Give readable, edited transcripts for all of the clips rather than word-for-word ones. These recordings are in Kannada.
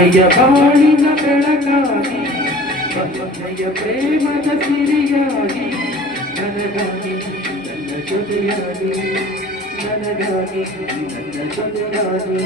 ಜಯ ಬಾಳಿನ ಬೆಳಕಾಗಿ ಜಯ ಪ್ರೇಮದ ಸಿರಿಯಾಗಿ ನನಗಾಗಿ ನನ್ನ ಜೊತೆಯಾಗಿ ನನಗಾಗಿ ನನ್ನ ಜೊತೆಯಾಗಿ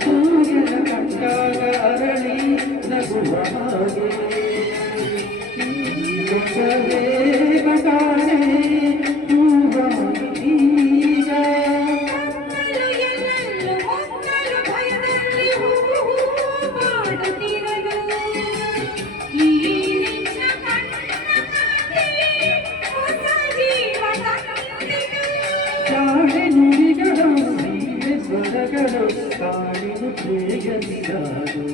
ಸೂರ್ಯನ ಕಂಡಾಗ ಅರಳಿ ನಗುವ ಹಾಗೆ ಲೋಕವೇ ಬಟಾಣೆ ಹೂವಾಗಿ ಈಗ ಜಾಣೆ ನುಡಿಗಳು ಸ್ವರಗಳು ಕಾಣಿನು ಪ್ರೇಯಸಿನಾನು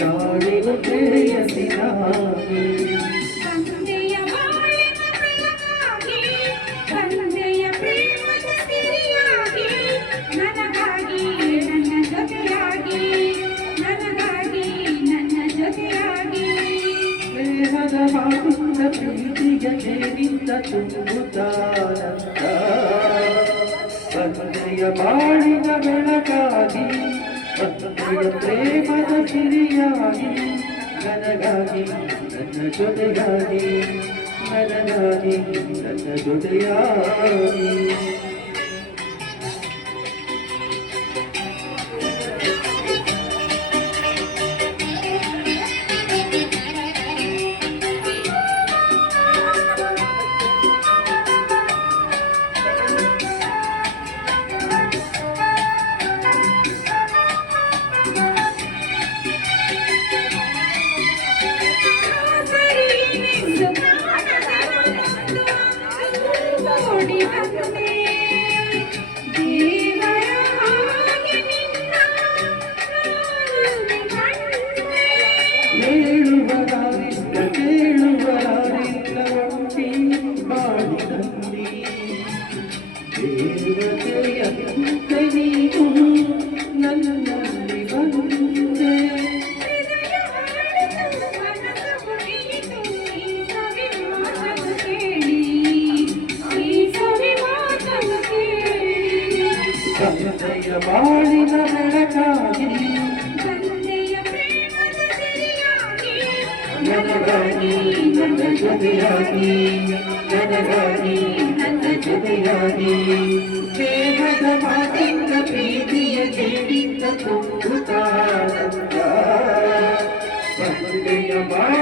ಕಾಣಿನು ಪ್ರೇಯಸಿನಾನು ತಂದೆಯ ಬಾಳಿನ ಬೆಳಕಾಗಿ ತಂದೆಯ ಪ್ರೇಮದ ಸಿರಿಯಾಗಿ ನನಗಾಗಿ ನನ್ನ ಜೊತೆಯಾಗಿ ನನಗಾಗಿ ನನ್ನ ಜೊತೆಯಾಗಿ ಸ್ನೇಹದ ಮಾತುಂದ ಪ್ರೀತಿಯ ಕೇಳಿದ್ದ ತುಂಬುತ್ತಾನಂದ ತಂದೆಯ ಬಾಳಿನ ಬೆಳಕಾಗಿ ತಂದೆಯ ಪ್ರೇಮದ ಸಿರಿಯಾಗಿ ನನಗಾಗಿ ನನ್ನ ಜೊತೆಯಾಗಿ ನನಗಾಗಿ ನನ್ನ ಜೊತೆಯಾಗಿ ಕೇಳುವರಾರಿಲ್ಲ ಒಂಟಿ ಬಾಳಿನಲ್ಲಿ ದೇವತೆಯಂತೆ ನೀನು ನನ್ನಲ್ಲಿ ಬಂದೆ ತಂದೆಯ ಬಾಳಿನ ಬೆಳಕಾಗಿ ನನಗಾಗಿ ನನ್ನ ಜೊತೆಯಾಗಿ ನನಗಾಗಿ ನನ್ನ ಜೊತೆಯಾಗಿ ದೇಹದ ಮಾತಿಂದ ಪ್ರೀತಿಯ ಕೇಳಿದ್ದ ತುಂಬುತ್ತಾನಂದ ತಂದೆಯ ಬಾಳ